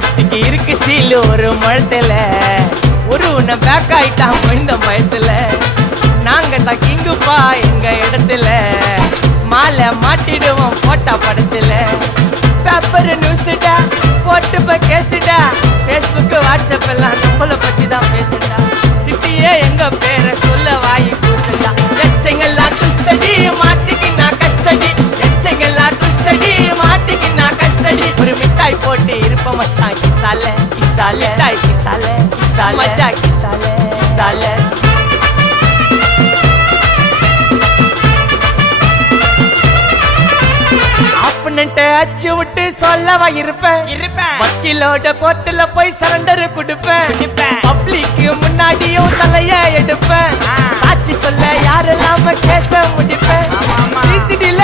சேஃப்டிக்கு இருக்கு ஸ்டீல் ஒரு முழத்துல ஒரு உன்னை பேக் ஆயிட்டான் இந்த பயத்துல நாங்க தான் கிங்குப்பா எங்க இடத்துல மாலை மாட்டிடுவோம் போட்டா படத்துல பேப்பர் நியூஸ்டா போட்டு கேசுடா ஃபேஸ்புக் வாட்ஸ்அப் எல்லாம் நம்மளை பத்தி தான் பேசுடா சிட்டியே எங்க பேரை சொல்ல வாய் கூசுடா எச்சங்கெல்லாம் துஸ்தடி மாட்டிக்கு நான் கஸ்டடி எச்சங்கெல்லாம் துஸ்தடி மாட்டிக்கு நான் கஸ்டடி ஒரு மிட்டாய் போட்டு இருப்ப மச்சான் கிசால கிசால மிட்டாய் கிசால கிசால மச்சா கிசால கிசால அச்சு விட்டு சொல்லவா இருப்பேன் வக்கீலோட கோர்ட்டுல போய் சரண்டர் கொடுப்பேன் பப்ளிக்கு முன்னாடியும் தலைய எடுப்பேன் சாட்சி சொல்ல யாரெல்லாம் கேச முடிப்பேன் சிசிடில